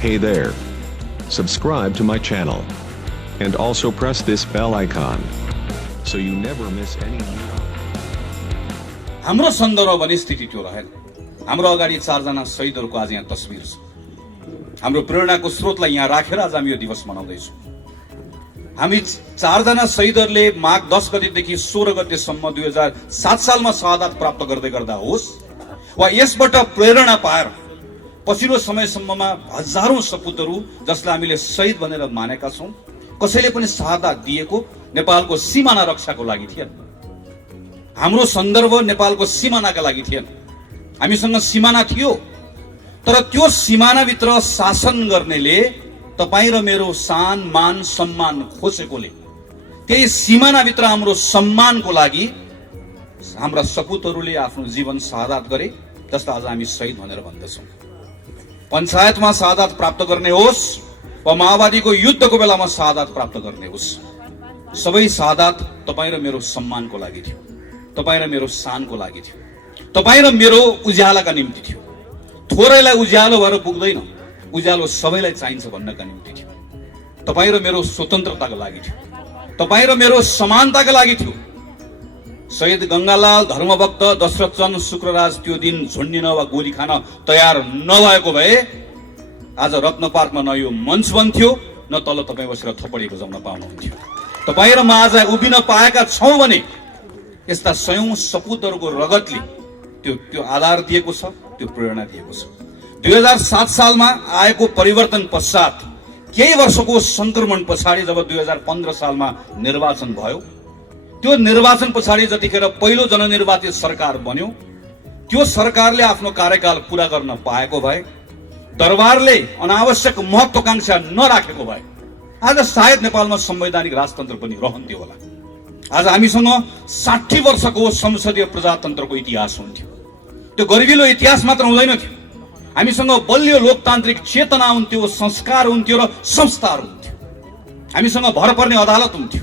Hey there. Subscribe to my channel. And also press this bell icon so you never miss any new. हाम्रो सन्दर्भ भने स्थिति त्यो रहेन। हाम्रो अगाडि 4 जना शहीदहरूको आज यहाँ तस्बिर छ। हाम्रो प्रेरणाको स्रोतलाई यहाँ राखेर आज हामी यो दिवस मनाउँदैछौँ। हामी 4 जना शहीदहरूले माघ 10 गतेदेखि 16 गतेसम्म 2007 सालमा शहादत प्राप्त गर्दै गर्दा होस् वा यसबाट प्रेरणा पाएर पछिल्लो समयसम्ममा हजारौं सपुतहरू जसलाई हामीले शहीद भनेर मानेका छौं, कसैले पनि शहादत दिएको नेपालको सीमाना रक्षाको लागि थिएन। हाम्रो सन्दर्भ नेपालको सीमानाका लागि थिएन। हामीसँग सीमाना थियो, तर त्यो सीमानाभित्र शासन गर्नेले तपाईं र मेरो सान मान सम्मान खोसेकोले त्यही सीमानाभित्र हाम्रो सम्मानको लागि हाम्रा सपुतहरूले आफ्नो जीवन शहादत गरे, जसलाई आज हामी शहीद भनेर भन्दछौँ। पञ्चायतमा शहादत प्राप्त गर्ने होस् वा माओवादीको युद्धको बेलामा शहादत प्राप्त गर्ने होस्, सबै शहादत तपाईं र मेरो सम्मानको लागि थियो, तपाईं र मेरो शानको लागि थियो, तपाईं र मेरो उज्यालोका निम्ति थियो। थोरैलाई उज्यालो भएर पुग्दैन, उज्यालो सबैलाई चाहिन्छ भन्नका निम्ति थियो। तपाईं र मेरो स्वतन्त्रताको लागि थियो, तपाईं र मेरो समानताका लागि थियो। शहीद गंगालाल, धर्मभक्त दशरथ चन्द शुक्रराज त्यो दिन झुन्डिन वा गोली खान तयार नभएको भए आज रत्न पार्कमा न यो मञ्च बन्थ्यो, न तल तपाईँ बसेर थपडी बजाउन पाउनुहुन्थ्यो। तपाईँ र म आज उभिन पाएका छौं भने यस्ता सयौं सपुतहरूको रगतले त्यो आधार दिएको छ, त्यो प्रेरणा दिएको छ। 2007 सालमा आएको परिवर्तन पश्चात केही वर्षको संक्रमण पछाडि जब 2015 सालमा निर्वाचन भयो, त्यो निर्वाचन पछाडि जतिखेर पहिलो जननिर्वाचित सरकार बन्यो, त्यो सरकारले आफ्नो कार्यकाल पूरा गर्न पाएको भए, दरबारले अनावश्यक महत्वाकांक्षा नराखेको भए आज सायद नेपालमा संवैधानिक राजतन्त्र पनि रहन्थ्यो होला। आज हामीसँग 60 वर्षको संसदीय प्रजातन्त्रको इतिहास हुन्थ्यो। त्यो गरिबिलो इतिहास मात्र हुँदैन थियो, हामीसँग बलियो लोकतान्त्रिक चेतना हुन्थ्यो, संस्कार हुन्थ्यो र संस्थाहरू हुन्थ्यो। हामीसँग भर पर्ने अदालत हुन्थ्यो,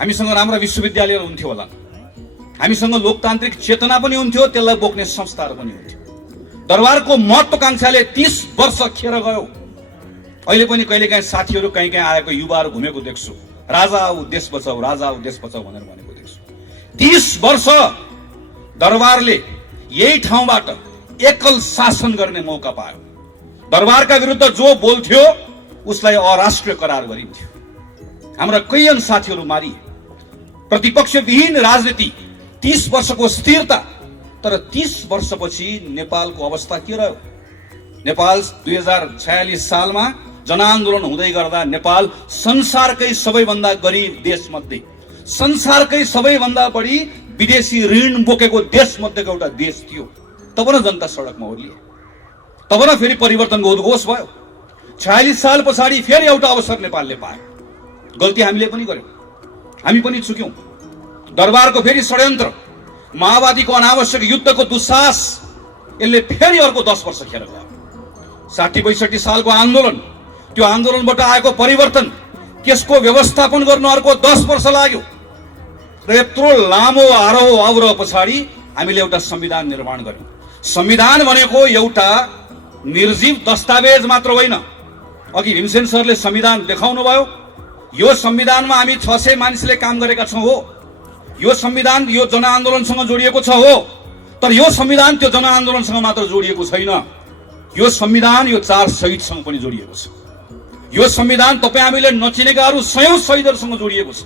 हामीसँग राम्रा विश्वविद्यालयहरू हुन्थ्यो होला, हामीसँग लोकतान्त्रिक चेतना पनि हुन्थ्यो, त्यसलाई बोक्ने संस्थाहरू पनि हुन्थ्यो। दरबारको महत्वाकांक्षाले 30 वर्ष खेर गयो। अहिले पनि कहिलेकाहीँ साथीहरू कहीँ आएको युवाहरू घुमेको देख्छु, राजा आऊ देश बचाऊ, राजा आऊ देश बचाऊ भनेर भनेको देख्छु। 30 वर्ष दरबारले यही ठाउँबाट एकल शासन गर्ने मौका पायो। दरबारका विरुद्ध जो बोल्थ्यो उसलाई अराष्ट्रिय करार गरिन्थ्यो। हाम्रा कैयन साथीहरू मारिए। प्रतिपक्ष विहीन राजनीति, 30 वर्षको स्थिरता, तर 30 वर्षपछि नेपालको अवस्था के रह्यो? नेपाल 2046 सालमा जनआन्दोलन हुँदै गर्दा नेपाल संसारकै सबैभन्दा गरिब देशमध्ये, संसारकै सबैभन्दा बढी विदेशी ऋण बोकेको देशमध्येको एउटा देश थियो। तब न जनता सडकमा ओर्लिए, तब न फेरि परिवर्तनको उद्घोष भयो। 46 साल पछाडि फेरि एउटा अवसर नेपालले पायो। गल्ती हामीले पनि गर्यौं, हामी पनि चुक्यौं। दरबारको फेरि षड्यन्त्र, माओवादीको अनावश्यक युद्धको दुस्साहस, यसले फेरि अर्को 10 वर्ष खेर गयो। 60-62 सालको आन्दोलन, त्यो आन्दोलनबाट आएको परिवर्तन, त्यसको व्यवस्थापन गर्न अर्को 10 वर्ष लाग्यो। र यत्रो लामो आरोह अवरोह पछाडि हामीले एउटा संविधान निर्माण गर्यौं। संविधान भनेको एउटा निर्जीव दस्तावेज मात्र होइन। अघि भीमसेन सरले संविधान देखाउनु भयो। यो संविधानमा हामी 600 मानिसले काम गरेका छौं हो। यो संविधान यो जनआन्दोलनसँग जोडिएको छ हो, तर यो संविधान त्यो जनआन्दोलनसँग मात्र जोडिएको छैन। यो संविधान यो 4 शहीदसँग पनि जोडिएको छ। यो संविधान तपाईँ हामीले नचिनेका अरू सयौं शहीदहरूसँग जोडिएको छ।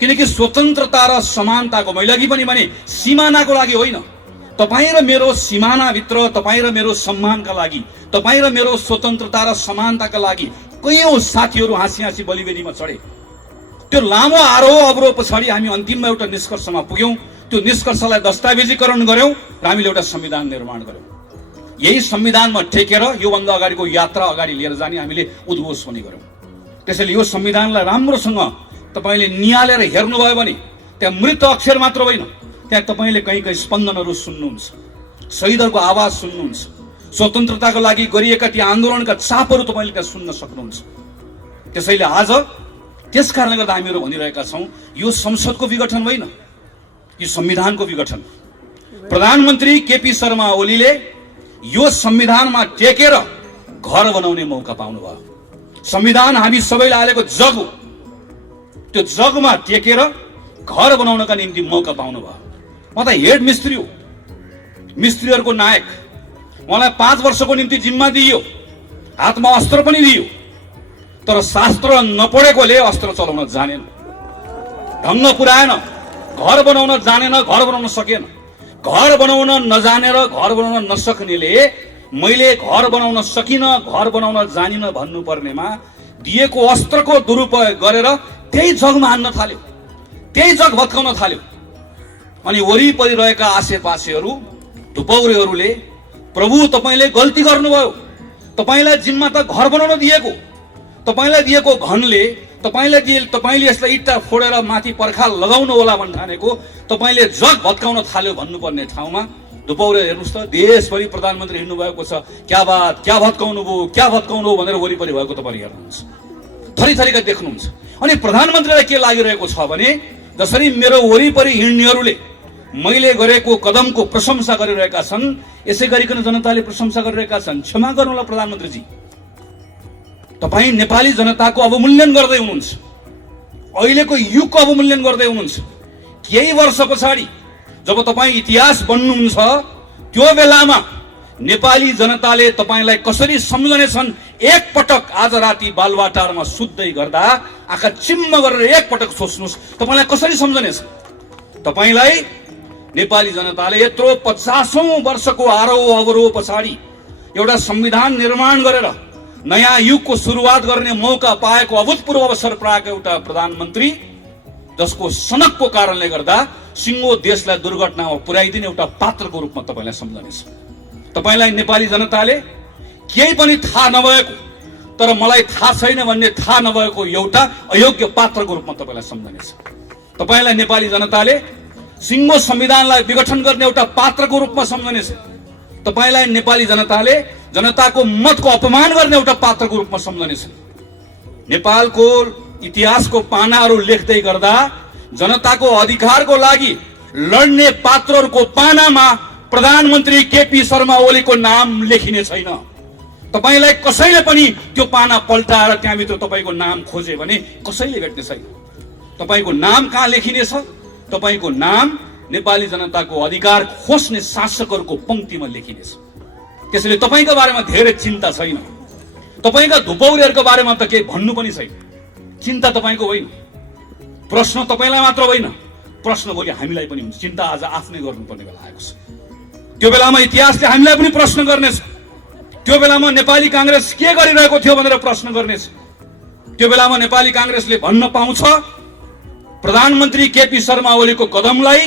किनकि स्वतन्त्रता र समानताको, मैले अघि पनि भने सीमानाको लागि होइन, तपाईँ र मेरो सीमानाभित्र तपाईँ र मेरो सम्मानका लागि, तपाईँ र मेरो स्वतन्त्रता र समानताका लागि कयौं साथीहरू हाँसी हाँसी बलिवेदीमा चढे। त्यो लामो आरोह अवरोह पछाडि हामी अन्तिममा एउटा निष्कर्षमा पुग्यौं। त्यो निष्कर्षलाई दस्तावेजीकरण गर्यौं र हामीले एउटा संविधान निर्माण गर्यौं। यही संविधानमा टेकेर योभन्दा अगाडिको यात्रा अगाडि लिएर जाने हामीले उद्घोष पनि गर्यौं। त्यसैले यो संविधानलाई राम्रोसँग तपाईले निहालेर हेर्नुभयो भने त्यहाँ मृत अक्षर मात्र होइन, त्यहाँ तपाईले कहीँ कहीँ स्पन्दनहरू सुन्नुहुन्छ, शहीदहरूको आवाज सुन्नुहुन्छ, स्वतन्त्रताको लागि गरिएका ती आन्दोलनका चापहरू तपाईले त्यहाँ सुन्न सक्नुहुन्छ। त्यसैले आज त्यसकारणले गर्दा हामीहरू भनिरहेका छौं, यो संसदको विघटन होइन, यो संविधानको विघटन। प्रधानमन्त्री केपी शर्मा ओलीले यो संविधानमा टेकेर घर बनाउने मौका पाउनुभयो। संविधान हामी सबैले हालेको जग हो, त्यो जगमा टेकेर घर बनाउनका निम्ति मौका पाउनुभयो। म त हेड मिस्त्री हो, मिस्त्रीहरूको नायक। उहाँलाई 5 वर्षको निम्ति जिम्मा दिइयो, हातमा अस्त्र पनि दिइयो, तर शास्त्र नपढेकोले अस्त्र चलाउन जानेन, ढङ्ग पुर्याएन, घर बनाउन जानेन, घर बनाउन सकेन। घर बनाउन नजानेर घर बनाउन नसक्नेले मैले घर बनाउन सकिन, घर बनाउन जानिन भन्नुपर्नेमा दिएको अस्त्रको दुरुपयोग गरेर त्यही जगमा हान्न थाल्यो, त्यही जग भत्काउन थाल्यो। अनि वरिपरि रहेका आसेपासेहरू धुपौरेहरूले प्रभु तपाईले गल्ती गर्नुभयो, तपाईलाई जिम्मा त घर बनाउन दिएको, तपाईलाई दिएको घनले तपाईले यसलाई इट्टा फोडेर माथि पर्खाल लगाउनु होला भन्न ठानेको तपाईले जग भत्काउन थाल्यो भन्नुपर्ने ठाउँमा धुपौरे हेर्नुस् त देशभरि प्रधानमन्त्री हिँड्नु भएको छ। क्या बात, क्या भत्काउनु भयो भनेर वरिपरि भएको तपाईले हेर्नुहुन्छ, थरीथरीका देख्नुहुन्छ। अनि प्रधानमन्त्रीलाई के लागिरहेको छ भने जसरी मेरो वरिपरि हिँड्नेहरूले मैले गरेको कदमको प्रशंसा गरिरहेका छन्, यसै गरिकन जनताले प्रशंसा गरिरहेका छन्। क्षमा गर्नुहोला प्रधानमन्त्रीजी, तपाईँ नेपाली जनताको अवमूल्यन गर्दै हुनुहुन्छ, अहिलेको युगको अवमूल्यन गर्दै हुनुहुन्छ। केही वर्ष पछाडि जब तपाईँ इतिहास बन्नुहुन्छ त्यो बेलामा नेपाली जनताले तपाईलाई कसरी सम्झनेछन्, एकपटक आज राति बालुवाटारमा सुत्दै गर्दा आँखा चिम्म गरेर एकपटक सोच्नुहोस् तपाईलाई कसरी सम्झनेछ। तपाईलाई नेपाली जनताले यत्रो 50औं वर्षको आरोह अवरोह पछाडि एउटा संविधान निर्माण गरेर नयाँ युगको सुरुवात गर्ने मौका पाएको, अभूतपूर्व अवसर पाएको एउटा प्रधानमन्त्री जसको सनकको कारणले गर्दा सिङ्गो देशलाई दुर्घटनामा पुर्याइदिने एउटा पात्रको रूपमा तपाईलाई सम्झनेछ। तपाईलाई नेपाली जनताले केही पनि थाहा नभएको तर मलाई थाहा छैन भन्ने थाहा नभएको एउटा अयोग्य पात्रको रूपमा तपाईलाई सम्झनेछ। तपाईलाई नेपाली जनताले सिङ्गो संविधानलाई विघटन गर्ने एउटा पात्रको रूपमा सम्झनेछ। तपाईलाई नेपाली जनताले जनताको मतको अपमान गर्ने एउटा पात्रको रूपमा सम्झनेछ। नेपालको इतिहासको पानाहरू लेख्दै गर्दा जनताको अधिकारको लागि लड्ने पात्रहरूको पानामा प्रधानमन्त्री केपी शर्मा ओलीको नाम लेखिने छैन। तपाईलाई कसैले पनि त्यो पाना पल्टाएर त्यहाँभित्र तपाईको नाम खोजे भने कसैले भेट्ने छैन। तपाईको नाम कहाँ लेखिनेछ? तपाईको नाम नेपाली जनताको अधिकार खोज्ने शासकहरूको पंक्तिमा लेखिनेछ। त्यसैले तपाईको बारेमा धेरै चिन्ता छैन, तपाईका धुपौरेहरूको बारेमा त केही भन्नु पनि छैन। चिन्ता तपाईको होइन, प्रश्न तपाईलाई मात्र होइन, प्रश्न भोलि हामीलाई पनि हुन्छ। चिन्ता आज आफ्नै गर्नुपर्ने बेला आएको छ। त्यो बेलामा इतिहासले हामीलाई पनि प्रश्न गर्नेछ। त्यो बेलामा नेपाली कांग्रेस के गरिरहेको थियो भनेर प्रश्न गर्नेछ। त्यो बेलामा नेपाली कांग्रेसले भन्न पाउँछ प्रधानमन्त्री केपी शर्मा ओलीको कदमलाई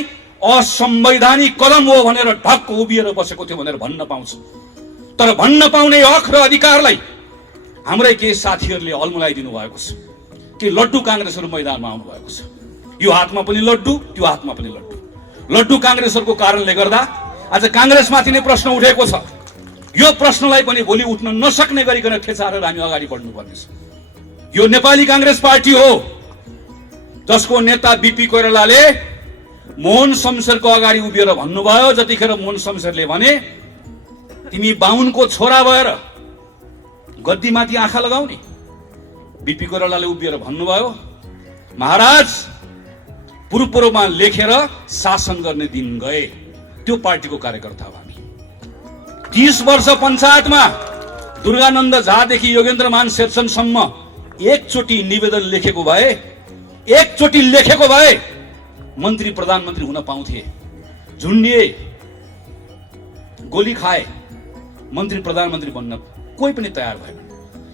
असंवैधानिक कदम हो भनेर ढक्क उभिएर बसेको थियो भनेर भन्न पाउँछ। तर भन्न पाउने हक र अधिकारलाई हाम्रै केही साथीहरूले अल्मलाइदिनु भएको छ कि लड्डु कांग्रेसहरू मैदानमा आउनु भएको छ। यो हातमा पनि लड्डु, त्यो हातमा पनि लड्डु। लड्डु कांग्रेसहरूको कारणले गर्दा आज कांग्रेसमाथि नै प्रश्न उठेको छ। यो प्रश्नलाई पनि भोलि उठ्न नसक्ने गरिकन खेचारेर हामी अगाडि बढ्नुपर्नेछ। यो नेपाली कांग्रेस पार्टी हो जसको नेता बीपी कोइरालाले मोहन शमशेरको अगाडि उभिएर भन्नुभयो, जतिखेर मोहन शमशेरले भने तिमी बाहुनको छोरा भएर गद्दीमाथि आँखा लगाउने, बीपी कोइरालाले उभिएर भन्नुभयो महाराज पूर्वमा लेखेर शासन गर्ने दिन गए। त्यो पार्टीको कार्यकर्ता हो हामी। 30 वर्ष पञ्चायतमा दुर्गानन्द झादेखि योगेन्द्रमान शेरचनसम्म एकचोटि निवेदन लेखेको भए मन्त्री प्रधानमन्त्री हुन पाउँथे। झुन्डिए, गोली खाए, मन्त्री प्रधानमन्त्री बन्न कोही पनि तयार भएन।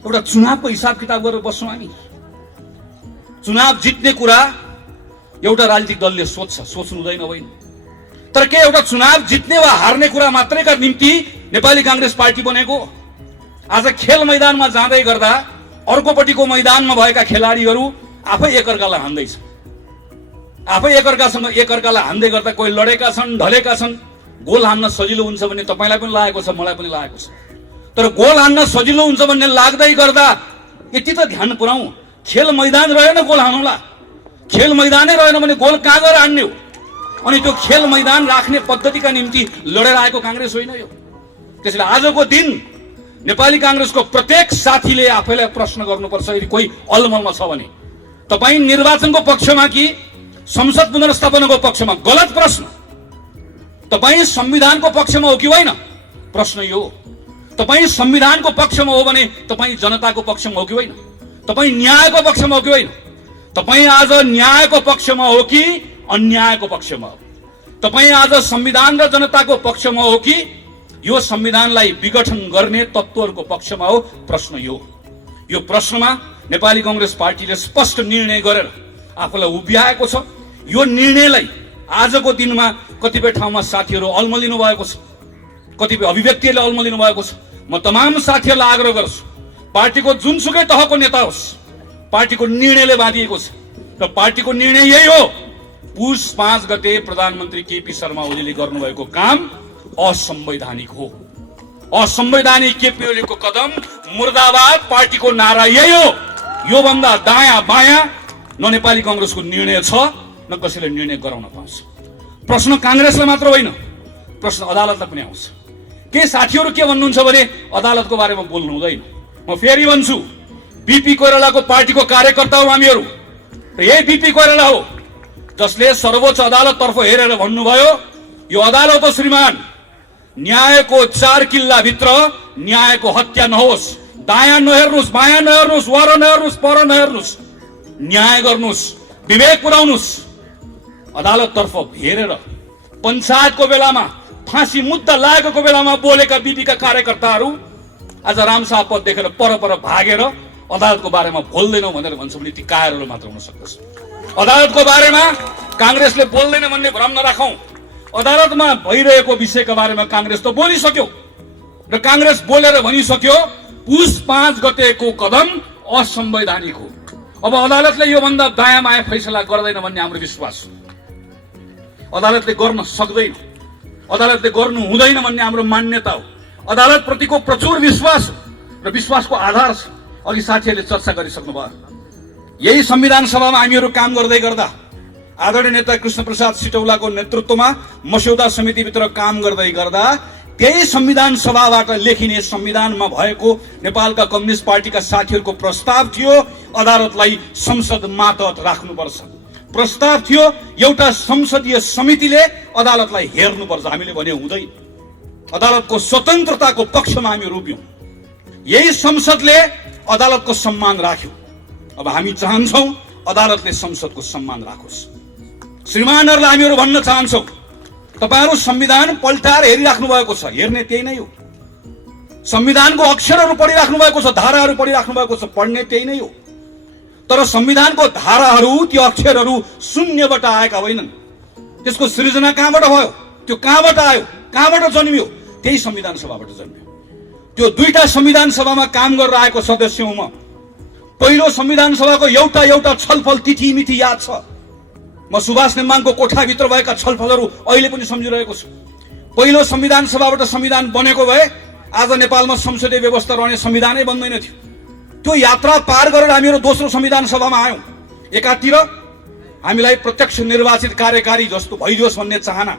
एउटा चुनावको हिसाब किताब गरेर बस्छौँ हामी। चुनाव जित्ने कुरा एउटा राजनीतिक दलले सोच्नु हुँदैन होइन। तर के एउटा चुनाव जित्ने वा हार्ने कुरा मात्रैका निम्ति नेपाली कांग्रेस पार्टी बनेको? आज खेल मैदानमा जाँदै गर्दा अर्कोपट्टिको मैदानमा भएका खेलाडीहरू आफै एकअर्कालाई हान्दैछ। आफै एकअर्कालाई हान्दै गर्दा कोही लडेका छन्, ढलेका छन्। गोल हान्न सजिलो हुन्छ भन्ने तपाईलाई पनि लागेको छ, मलाई पनि लागेको छ। तर गोल हान्न सजिलो हुन्छ भन्ने लाग्दै गर्दा यति त ध्यान पुर्याउँ, खेल मैदान रहेन गोल हान्नुला। खेल मैदानै रहेन भने गोल कहाँ गएर हान्ने हो? अनि त्यो खेल मैदान राख्ने पद्धतिका निम्ति लडेर आएको कांग्रेस होइन यो। त्यसैले आजको दिन नेपाली कांग्रेसको प्रत्येक साथीले आफैलाई प्रश्न गर्नुपर्छ, यदि कोही अलमलमा छ भने, तपाईँ निर्वाचनको पक्षमा कि संसद पुनर्स्थापनाको पक्षमा? गलत प्रश्न। तपाईँ संविधानको पक्षमा हो कि होइन? प्रश्न यो हो। तपाईँ संविधानको पक्षमा हो भने तपाईँ जनताको पक्षमा हो कि होइन? तपाईँ न्यायको पक्षमा हो कि होइन? तपाईँ आज न्यायको पक्षमा हो कि अन्यायको पक्षमा हो? तपाईँ आज संविधान र जनताको पक्षमा हो कि यो संविधानलाई विघटन गर्ने तत्त्वहरूको पक्षमा हो? प्रश्न यो प्रश्नमा नेपाली कांग्रेस पार्टीले स्पष्ट निर्णय गरेर आफूलाई उभ्याएको छ। यो निर्णयलाई आजको दिनमा कतिपय ठाउँमा साथीहरू अल्मलिनु भएको छ, कतिपय अभिव्यक्तिहरूले अल्मलिनु भएको छ। म तमाम साथीहरूलाई आग्रह गर्छु, पार्टीको जुनसुकै तहको नेता होस्, पार्टीको निर्णयले बाँधिएको छ र पार्टीको निर्णय यही हो। पुष 5 गते प्रधानमन्त्री केपी शर्मा ओलीले गर्नुभएको काम असंवैधानिक हो। असंवैधानिक केपी ओलीको कदम मुर्दाबाद पार्टीको नारा यही हो। यो भन्दा दायाँ बायाँ न नेपाली कांग्रेसको निर्णय छ, न कसैले निर्णय गराउन पाउँछ। प्रश्न कांग्रेसलाई मात्र होइन, प्रश्न अदालतलाई पनि आउँछ। के साथीहरू के भन्नुहुन्छ भने अदालतको बारेमा बोल्नु हुँदैन। म फेरि भन्छु, बीपी कोइरालाको पार्टीको कार्यकर्ता हो हामीहरू, र यही बीपी कोइराला हो जसले सर्वोच्च अदालततर्फ हेरेर भन्नुभयो, यो अदालत हो श्रीमान, न्यायको 4 किल्लाभित्र न्यायको हत्या नहोस्, दायाँ नहेर्नुहोस्, बायाँ नहेर्नुहोस्, वर नहेर्नुहोस्, पर नहेर्नुहोस्, न्याय गर्नुहोस्, विवेक पुर्याउनुहोस्। अदालततर्फ हेरेर पञ्चायतको बेलामा फाँसी मुद्दा लागेको बेलामा बोलेका बीपीका कार्यकर्ताहरू आज रामशाह पद देखेर पर भागेर अदालतको बारेमा बोल्दैनौ भनेर भन्छ भने ती कायरहरू मात्र हुन सक्दछ। अदालतको बारेमा कांग्रेसले बोल्दैन भन्ने भ्रम नराखौं। अदालतमा भइरहेको विषयको बारेमा कांग्रेस त बोलिसक्यो र कांग्रेस बोलेर भनिसक्यो पुष 5 गतेको कदम असंवैधानिक हो। अब अदालतले यो भन्दा दायाँ बायाँ फैसला गर्दैन भन्ने हाम्रो विश्वास हो। अदालतले गर्न सक्दैन, अदालतले गर्नु हुँदैन भन्ने हाम्रो मान्यता हो। अदालत प्रतिको प्रचुर विश्वास हो र विश्वासको आधार छ। अघि साथीहरूले चर्चा गरिसक्नु भयो। यही संविधान सभामा हामीहरू काम गर्दै गर्दा आदरणीय नेता कृष्णप्रसाद सिटौलाको नेतृत्वमा मस्यौदा समितिभित्र काम गर्दै गर्दा त्यही संविधान सभाबाट लेखिने संविधानमा भएको नेपालका कम्युनिस्ट पार्टीका साथीहरूको प्रस्ताव थियो अदालतलाई संसद मातहत राख्नुपर्छ। प्रस्ताव थियो एउटा संसदीय समितिले अदालतलाई हेर्नुपर्छ। हामीले भने हुँदैन। अदालतको स्वतन्त्रताको पक्षमा हामी रोप्यौं। यही संसदले अदालतको सम्मान राख्यो। अब हामी चाहन्छौं अदालतले संसदको सम्मान राखोस्। श्रीमानहरूलाई हामीहरू भन्न चाहन्छौं, तपाईहरू संविधान पल्टाएर हेरिराख्नु भएको छ, हेर्ने त्यही नै हो। संविधानको अक्षरहरू पढिराख्नु भएको छ, धाराहरू पढिराख्नु भएको छ, पढ्ने त्यही नै हो। तर संविधानको धाराहरू, त्यो अक्षरहरू शून्यबाट आएका होइनन्। त्यसको सृजना कहाँबाट भयो? त्यो कहाँबाट आयो? कहाँबाट जन्मियो? त्यही संविधान सभाबाट जन्मियो। त्यो दुईटा संविधान सभामा काम गरेर आएको सदस्य हुँ म। पहिलो संविधान सभाको एउटा छलफल तिथि मिथि याद छ। म सुभाष नेमाङको कोठाभित्र भएका छलफलहरू अहिले पनि सम्झिरहेको छु। पहिलो संविधान सभाबाट संविधान बनेको भए आज नेपालमा संसदीय व्यवस्था रहने संविधानै बन्दैन थियो। त्यो यात्रा पार गरेर हामीहरू दोस्रो संविधान सभामा आयौं। एकातिर हामीलाई प्रत्यक्ष निर्वाचित कार्यकारी जस्तो भइदियोस् भन्ने चाहना,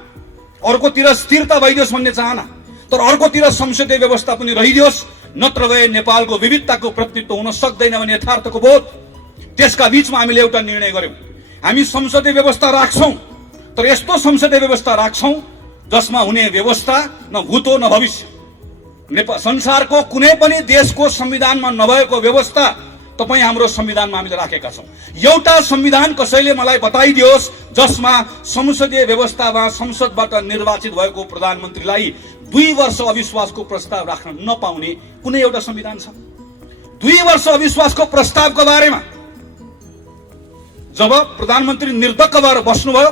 अर्कोतिर स्थिरता भइदियोस् भन्ने चाहना, तर अर्कोतिर संसदीय व्यवस्था पनि रहिदियोस्, नत्र भए नेपालको विविधताको प्रतिनिधित्व हुन सक्दैन भन्ने यथार्थको बोध। त्यसका बीचमा हामीले एउटा निर्णय गर्यौं, हामी संसदीय व्यवस्था राख्छौं, तर यस्तो संसदीय व्यवस्था राख्छौं जसमा हुने व्यवस्था न भूतो न भविष्य। संसारको कुनै पनि देशको संविधानमा नभएको व्यवस्था तपाई हाम्रो संविधानमा हामीले राखेका छौं। एउटा संविधान कसैले मलाई बताइदियोस् जसमा संसदीय व्यवस्थामा संसदबाट निर्वाचित भएको प्रधानमन्त्रीलाई 2 वर्ष अविश्वासको प्रस्ताव राख्न नपाउने कुनै एउटा संविधान छ? 2 वर्ष अविश्वासको प्रस्तावको बारेमा जब प्रधानमन्त्री निर्धक्क भएर बस्नुभयो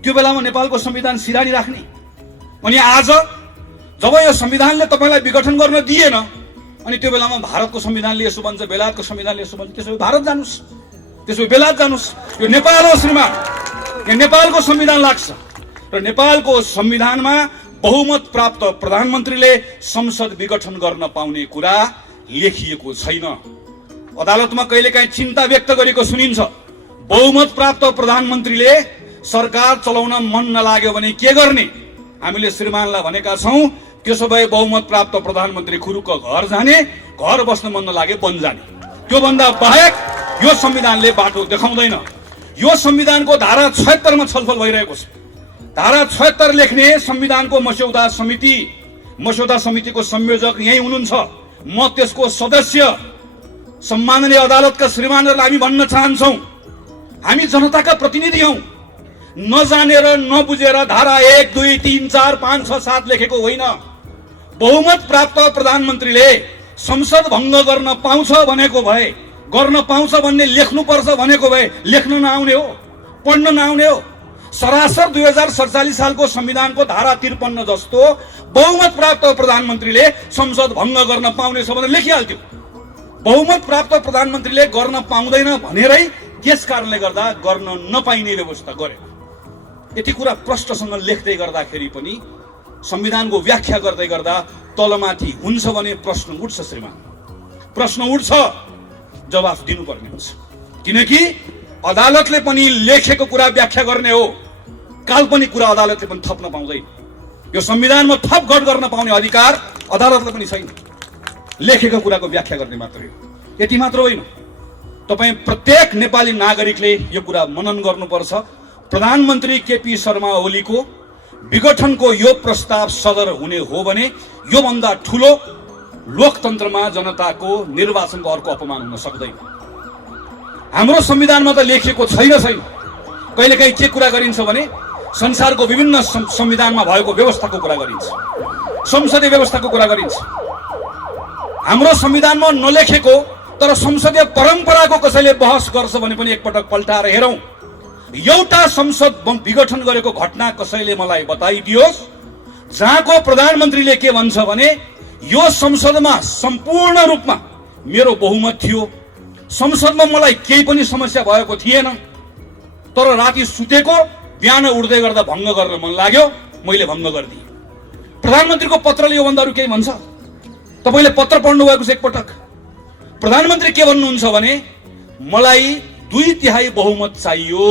त्यो बेलामा नेपालको संविधान सिरानी राख्ने। अनि आज जब यो संविधानले तपाईलाई विघटन गर्न दिएन अनि त्यो बेलामा भारतको संविधानले यसो भन्छ, बेलायतको संविधानले यसो भन्छ, त्यसो भए भारत जानुस्, त्यसो भए बेलायत जानुस्। यो नेपाल हो श्रीमान, यो नेपालको संविधान लाग्छ र नेपालको संविधानमा बहुमत प्राप्त प्रधानमन्त्रीले संसद विघटन गर्न पाउने कुरा लेखिएको छैन। अदालतमा कहिलेकाहीँ चिन्ता व्यक्त गरेको सुनिन्छ, बहुमत प्राप्त प्रधानमन्त्रीले सरकार चलाउन मन नलाग्यो भने के गर्ने? हामीले श्रीमानलाई भनेका छौं त्यसो भए बहुमत प्राप्त प्रधानमन्त्री खुरुक्क घर जाने, घर बस्न मन नलागे वन जाने। त्यो भन्दा बाहेक यो संविधानले बाटो देखाउँदैन। यो संविधानको धारा 76 मा छलफल भइरहेको छ। धारा 76 लेख्ने संविधानको मस्यौदा समितिको संयोजक यही हुनुहुन्छ। म त्यसको सदस्य। सम्माननीय अदालतका श्रीमानहरुलाई हामी भन्न चाहन्छौं, हामी जनताका प्रतिनिधि हौं। नजानेर नबुझेर धारा 1, 2, 3, 4, 5, 6, 7 लेखेको होइन। बहुमत प्राप्त प्रधानमन्त्रीले संसद भङ्ग गर्न पाउँछ भनेको भए, गर्न पाउँछ भन्ने लेख्नुपर्छ भनेको भए लेख्न नआउने हो, पढ्न नआउने हो। सरासर 2047 सालको संविधानको धारा 53 जस्तो बहुमत प्राप्त प्रधानमन्त्रीले संसद भङ्ग गर्न पाउने छ भनेर लेखिहाल्थ्यो। बहुमत प्राप्त प्रधानमन्त्रीले गर्न पाउँदैन भनेरै त्यस कारणले गर्दा गर्न नपाइने व्यवस्था गर्यो। यति कुरा प्रष्टसँग लेख्दै गर्दाखेरि पनि, संविधानको व्याख्या गर्दै गर्दा तलमाथि हुन्छ भने प्रश्न उठ्छ। श्रीमान, प्रश्न उठ्छ, जवाफ दिनुपर्ने हुन्छ। किनकि अदालतले पनि लेखेको कुरा व्याख्या गर्ने हो, काल्पनिक कुरा अदालतले पनि थप्न पाउँदैन। यो संविधानमा थप गड गर्न पाउने अधिकार अदालतले पनि छैन। लेखेको कुराको व्याख्या गर्ने मात्रै हो। यति मात्र होइन, तपाई प्रत्येक नेपाली नागरिकले यो कुरा मनन गर्नुपर्छ। प्रधानमन्त्री केपी शर्मा ओलीको विघटनको यो प्रस्ताव सदर हुने हो भने यो भन्दा ठूलो लोकतन्त्रमा जनताको निर्वाचनको अर्को अपमान हुन सक्दैन। हाम्रो संविधानमा त लेखिएको छैन। कहिलेकाहीँ के कुरा गरिन्छ भने संसारको विभिन्न संविधानमा भएको व्यवस्थाको कुरा गरिन्छ, संसदीय व्यवस्थाको कुरा गरिन्छ। हाम्रो संविधानमा नलेखेको तर संसदीय परम्पराको कसैले बहस गर्छ भने पनि एकपटक पल्टाएर हेरौं। एउटा संसद विघटन गरेको घटना कसैले मलाई बताइदियोस् जहाँको प्रधानमन्त्रीले के भन्छ भने यो संसदमा सम्पूर्ण रूपमा मेरो बहुमत थियो, संसदमा मलाई केही पनि समस्या भएको थिएन, तर राति सुतेको बिहान उठ्दै गर्दा भङ्ग गर्न मन लाग्यो, मैले भङ्ग गरिदिएँ। प्रधानमन्त्रीको पत्रले यो भन्दा अरु केही भन्छ? तपाईले पत्र पढ्नु भएको छ एकपटक? प्रधानमन्त्री के भन्नुहुन्छ भने मलाई 2/3 बहुमत चाहियो,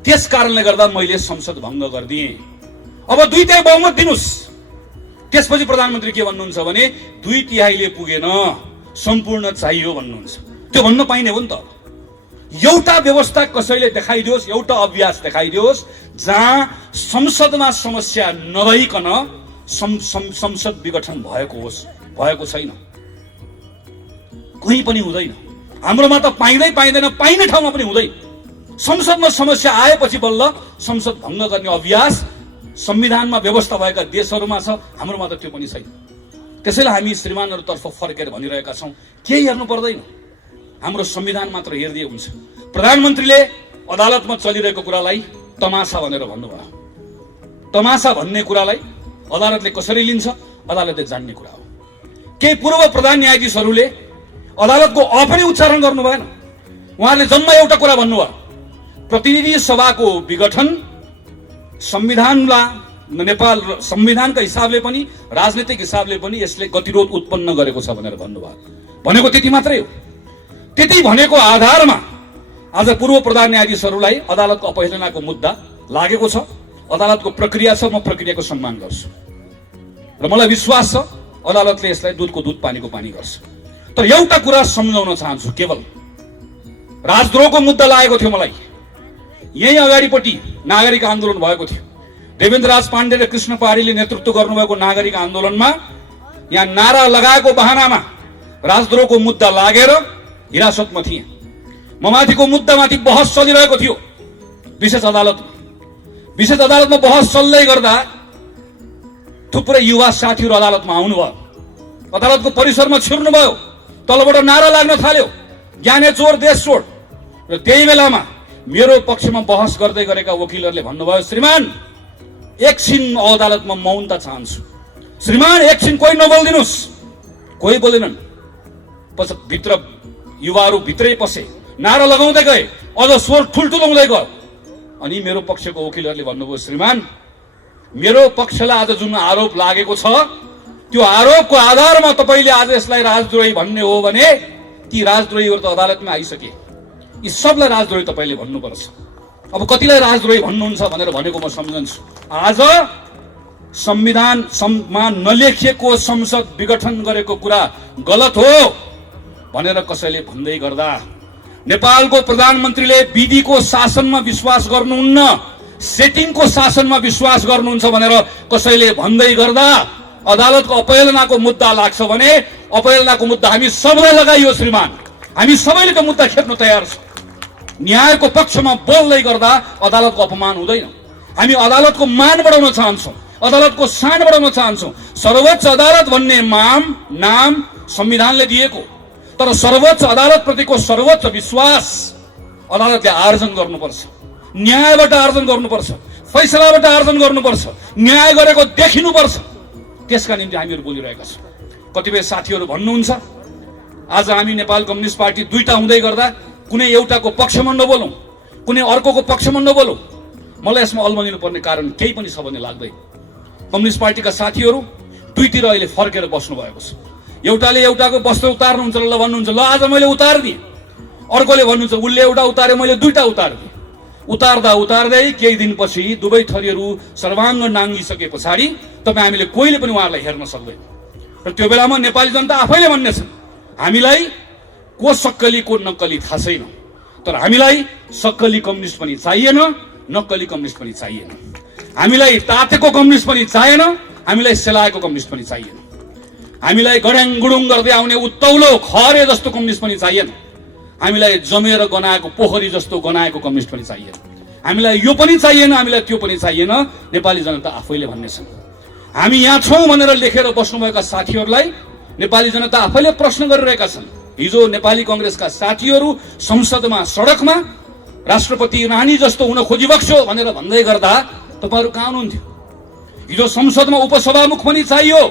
त्यस कारणले गर्दा मैले संसद भङ्ग गरिदिएँ। अब 2/3 बहुमत दिनुस्। त्यसपछि प्रधानमन्त्री के भन्नुहुन्छ भने 2/3 पुगेन, सम्पूर्ण चाहियो भन्नुहुन्छ। त्यो भन्न पाइने हो नि त। एउटा व्यवस्था कसैले देखाइदियोस्, एउटा अभ्यास देखाइदियोस् जहाँ संसदमा समस्या नरहिकन संसद विघटन भएको होस्। भएको छैन, कहीँ पनि हुँदैन। हाम्रोमा त पाइँदैन, पाइने ठाउँमा पनि हुँदैन। संसदमा समस्या आएपछि बल्ल संसद भङ्ग गर्ने अभ्यास संविधानमा व्यवस्था भएका देशहरूमा छ, हाम्रोमा त त्यो पनि छैन। त्यसैले हामी श्रीमानहरुतर्फ फर्केर भनिरहेका छौं, केही हेर्नु पर्दैन, हाम्रो संविधान मात्र हेर्दै हुन्छ। प्रधानमन्त्रीले अदालतमा चलिरहेको कुरालाई तमासा भनेर भन्नुभयो। तमासा भन्ने कुरालाई अदालतले कसरी लिन्छ, अदालतले जान्ने कुरा हो। केही पूर्व प्रधान न्यायाधीशहरूले अदालतको अ पनि उच्चारण गर्नु भएन। उहाँहरूले जम्मा एउटा कुरा भन्नुभयो, प्रतिनिधि सभाको विघटन नेपाल संविधानका हिसाबले पनि राजनीतिक हिसाबले पनि यसले गतिरोध उत्पन्न गरेको छ भनेर भन्नुभयो। भनेको त्यति मात्रै हो। त्यति भनेको आधारमा आज पूर्व प्रधान न्यायाधीशहरूलाई अदालतको अपहेलनाको मुद्दा लागेको छ। अदालतको प्रक्रिया छ, म प्रक्रियाको सम्मान गर्छु र मलाई विश्वास छ अदालतले यसलाई दूधको दूध पानीको पानी गर्छ। तर एउटा कुरा सम्झाउन चाहन्छु, केवल राजद्रोहको मुद्दा लागेको थियो मलाई। यही अगाडिपट्टि नागरिक आन्दोलन भएको थियो। देवेन्द्र राज पाण्डे र कृष्ण पहाडीले नेतृत्व गर्नुभएको नागरिक आन्दोलनमा यहाँ नारा लगाएको बहानामा राजद्रोहको मुद्दा लागेर हिरासतमा थिए। म माथिको मुद्दामाथि बहस चलिरहेको थियो विशेष अदालतमा। विशेष अदालतमा बहस चल्दै गर्दा थुप्रै युवा साथीहरू अदालतमा आउनुभयो। अदालतको परिसरमा छिर्नुभयो, तलबाट नारा लाग्न थाल्यो, ज्ञाने चोर देश छोड। र त्यही बेलामा मेरो पक्षमा बहस गर्दै गरेका वकिलहरूले भन्नुभयो, श्रीमान एकछिन अदालतमा मौनता चाहन्छु। श्रीमान एकछिन कोही नबोल्दिनुस्। कोही बोलेनन्। भित्र युवाहरू भित्रै पसे, नारा लगाउँदै गए, अझ स्वर ठुल्ठुलो हुँदै गयो। अनि मेरो पक्षको वकिलहरूले भन्नुभयो, श्रीमान मेरो पक्षलाई आज जुन आरोप लागेको छ त्यो आरोपको आधारमा तपाईले आज यसलाई राजद्रोही भन्ने हो भने ती राजद्रोहीहरू त अदालतमा आइसके। यी सबलाई राजद्रोही तपाईले भन्नुपर्छ। अब कतिलाई राजद्रोही भन्नुहुन्छ भनेर भनेको म सम्झन्छु। आज संविधानमा नलेखिएको संसद विघटन गरेको कुरा गलत हो भनेर कसैले भन्दै गर्दा, नेपालको प्रधानमन्त्रीले विधिको शासनमा विश्वास गर्नुहुन्न, सेटिङको शासनमा विश्वास गर्नुहुन्छ भनेर कसैले भन्दै गर्दा अदालतको अपहेलनाको मुद्दा लाग्छ भने अपहेलनाको मुद्दा हामी सबैलाई लगाइयो श्रीमान। हामी सबैले त्यो मुद्दा खेप्न तयार छौँ। न्यायको पक्षमा बोल्दै गर्दा अदालतको अपमान हुँदैन। हामी अदालतको मान बढाउन चाहन्छौँ, अदालतको शान बढाउन चाहन्छौँ। सर्वोच्च अदालत भन्ने नाम संविधानले दिएको, तर सर्वोच्च अदालत प्रतिको सर्वोच्च विश्वास अदालतले आर्जन गर्नुपर्छ, न्यायबाट आर्जन गर्नुपर्छ, फैसलाबाट आर्जन गर्नुपर्छ, न्याय गरेको देखिनुपर्छ। त्यसका निम्ति हामीहरू बोलिरहेका छौँ। कतिपय साथीहरू भन्नुहुन्छ आज हामी नेपाल कम्युनिस्ट पार्टी दुईटा हुँदै गर्दा कुनै एउटाको पक्षमा नबोलौँ, कुनै अर्कोको पक्षमा नबोलौँ। मलाई यसमा अल्मलिनु पर्ने कारण केही पनि छ भन्ने लाग्दैन। कम्युनिस्ट पार्टीका साथीहरू दुईतिर अहिले फर्केर बस्नु भएको छ। एउटाले एउटाको वस्त्र उतार्नुहुन्छ ल भन्नुहुन्छ, ल आज मैले उतारिदिएँ। अर्कोले भन्नुहुन्छ उसले एउटा उतार्यो मैले दुईटा उतारिदिएँ। उतार्दा उतार्दै केही दिनपछि दुवै थरीहरू सर्वाङ्ग नाङ्गिसके पछाडि तपाईँ हामीले कोहीले पनि उहाँहरूलाई हेर्न सक्दैन। र त्यो बेलामा नेपाली जनता आफैले भन्नेछन् हामीलाई को सक्कली को नक्कली थाहा छैन, तर हामीलाई सक्कली कम्युनिस्ट पनि चाहिएन, नक्कली कम्युनिस्ट पनि चाहिएन। हामीलाई तातेको कम्युनिस्ट पनि चाहिएन, हामीलाई सेलाएको कम्युनिस्ट पनि चाहिएन। हामीलाई गड्याङ गुडुङ गर्दै आउने उत्तौलो खरे जस्तो कम्युनिस्ट पनि चाहिएन। हामीलाई जमेर गनाएको पोखरी जस्तो गनाएको कम्युनिस्ट पनि चाहिएन। हामीलाई यो पनि चाहिएन, हामीलाई त्यो पनि चाहिएन। नेपाली जनता आफैले भन्नेछन्। हामी यहाँ छौँ भनेर लेखेर बस्नुभएका साथीहरूलाई नेपाली जनता आफैले प्रश्न गरिरहेका छन्। हिजो नेपाली कङ्ग्रेसका साथीहरू संसदमा सडकमा राष्ट्रपति रानी जस्तो हुन खोजिबक्स्यो भनेर भन्दै गर्दा तपाईँहरू कहाँ हुनुहुन्थ्यो? हिजो संसदमा उपसभामुख पनि चाहियो,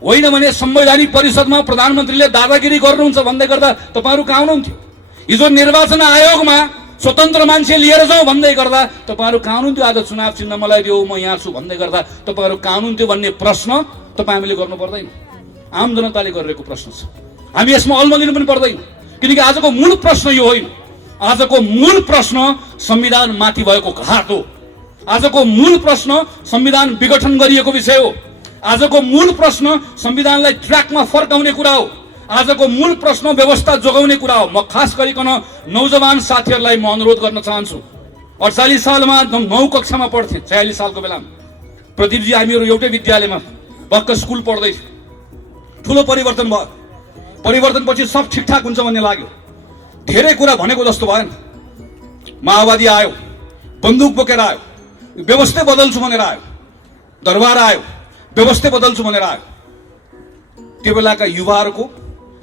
होइन भने संवैधानिक परिषदमा प्रधानमन्त्रीले दादागिरी गर्नुहुन्छ भन्दै गर्दा तपाईँहरू कहाँ हुनुहुन्थ्यो? हिजो निर्वाचन आयोगमा स्वतन्त्र मान्छे लिएर जाउँ भन्दै गर्दा तपाईँहरू कहाँ हुनुहुन्थ्यो? आज चुनाव चिन्ह मलाई दियो म यहाँ छु भन्दै गर्दा तपाईँहरू कहाँ हुनुहुन्थ्यो भन्ने प्रश्न तपाईँ हामीले गर्नु पर्दैन, आम जनताले गरिरहेको प्रश्न छ। हामी यसमा अल्मलिनु पनि पर्दैन, किनकि आजको मूल प्रश्न यो होइन। आजको मूल प्रश्न संविधान माथि भएको घात हो। आजको मूल प्रश्न संविधान विघटन गरिएको विषय हो। आजको मूल प्रश्न संविधानलाई ट्र्याकमा फर्काउने कुरा हो। आजको मूल प्रश्न व्यवस्था जोगाउने कुरा हो। म खास गरिकन नौजवान साथीहरूलाई म अनुरोध गर्न चाहन्छु। 48 सालमा 9 कक्षामा पढ्थेँ, 46 सालको बेलामा प्रदीपजी हामीहरू एउटै विद्यालयमा भक्क स्कुल पढ्दै थियौँ। ठुलो परिवर्तन भयो। परिवर्तनपछि सब ठिकठाक हुन्छ भन्ने लाग्यो। धेरै कुरा भनेको जस्तो भएन। माओवादी आयो, बन्दुक बोकेर आयो, व्यवस्था बदल्छु भनेर आयो, दरबार आयो, व्यवस्था बदल्छु भनेर आयो। त्यो बेलाका युवाहरूको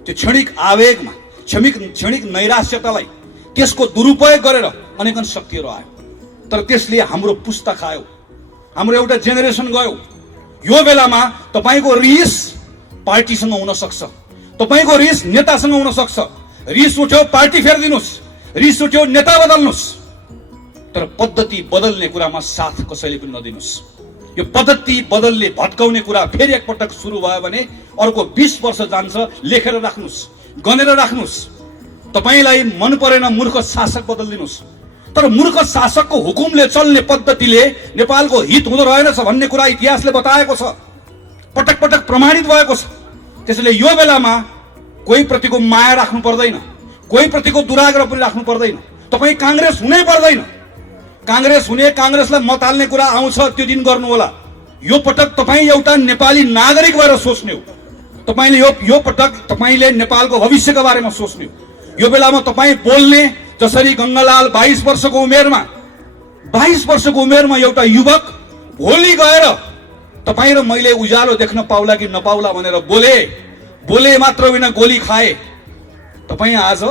त्यो क्षणिक आवेगमा, क्षणिक नैराश्यतालाई त्यसको दुरुपयोग गरेर अनेकन शक्तिहरू आयो। तर त्यसले हाम्रो पुस्ता खायो, हाम्रो एउटा जेनेरेसन गयो। यो बेलामा तपाईँको रिस पार्टीसँग हुन सक्छ, तपाईँको रिस नेतासँग हुन सक्छ। रिस उठ्यो पार्टी फेरिदिनुहोस्, रिस उठ्यो नेता बदल्नुहोस्, तर पद्धति बदल्ने कुरामा साथ कसैले पनि नदिनुहोस्। यो पद्धति बदलले भत्काउने कुरा फेरि एकपटक सुरु भयो भने अर्को 20 वर्ष जान्छ। लेखेर राख्नुहोस्, गनेर राख्नुहोस्। तपाईँलाई मन परेन मूर्ख शासक बदलिदिनुहोस्, तर मूर्ख शासकको हुकुमले चल्ने पद्धतिले नेपालको हित हुँदो रहेनछ भन्ने कुरा इतिहासले बताएको छ, पटक पटक प्रमाणित भएको छ। त्यसैले यो बेलामा कोही प्रतिको माया राख्नु पर्दैन, कोही प्रतिको दुराग्रह पनि राख्नु पर्दैन। तपाईँ काङ्ग्रेस हुनै पर्दैन। काङ्ग्रेस हुने, काङ्ग्रेसलाई मत हाल्ने कुरा आउँछ त्यो दिन गर्नु होला। यो पटक तपाईँ एउटा नेपाली नागरिक भएर सोच्ने हो। तपाईँले यो पटक तपाईँले नेपालको भविष्यका बारेमा सोच्ने हो। यो बेलामा तपाईँ बोल्ने जसरी गङ्गालाल 22 वर्षको उमेरमा एउटा युवक भोलि गएर तपाईँ र मैले उज्यालो देख्न पाउला कि नपाउला भनेर बोले मात्र होइन गोली खाए। तपाईँ आज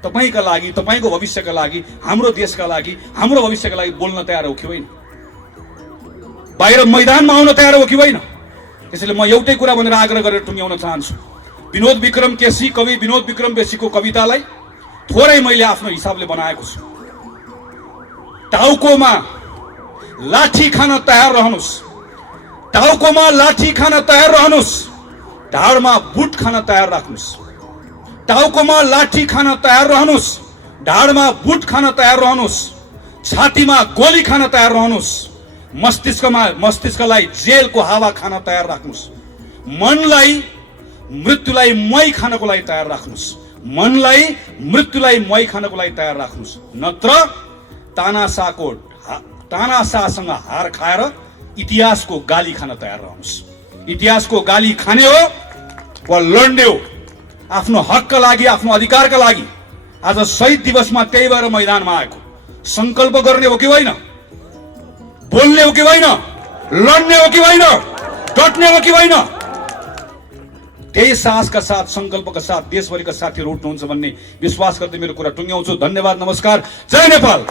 तपाईँका लागि, तपाईँको भविष्यका लागि, हाम्रो देशका लागि, हाम्रो भविष्यका लागि बोल्न तयार हो कि होइन? बाहिर मैदानमा आउन तयार हो कि होइन? त्यसैले म एउटै कुरा भनेर आग्रह गरेर टुङ्ग्याउन चाहन्छु। विनोद विक्रम केसी, कवि विनोद विक्रम केसीको कवितालाई थोरै मैले आफ्नो हिसाबले बनाएको छु। टाउकोमा लाठी खान तयार रहनुहोस्, टाउकोमा लाठी खान तयार रहनुहोस्, ढाडमा बुट खान तयार राख्नुहोस्। टाउकोमा लाठी खान तयार रहनुहोस्, ढाडमा बुट खान तयार रहनुहोस्, छातीमा गोली खान तयार रहनुहोस्, मस्तिष्कलाई जेलको हावा खान तयार राख्नुस्। मनलाई मृत्युलाई मही खानको लागि तयार राख्नुस्। मनलाई मृत्युलाई मही खानको लागि तयार राख्नुस्। नत्र तानाशाहसँग हार खाएर इतिहासको गाली खान तयार रहनुस्। इतिहासको गाली खाने हो वा लड्ने हो आफ्नो हकका लागि, आफ्नो अधिकारका लागि। आज शहीद दिवसमा त्यही भएर मैदानमा आएको। संकल्प गर्ने हो कि होइन? बोल्ने हो कि होइन? लड्ने हो कि होइन? डट्ने हो कि होइन? त्यही साहसका साथ, संकल्पका साथ देशभरिका साथीहरू उठ्नुहुन्छ भन्ने विश्वास गर्दै मेरो कुरा टुङ्ग्याउँछु। धन्यवाद, नमस्कार, जय नेपाल।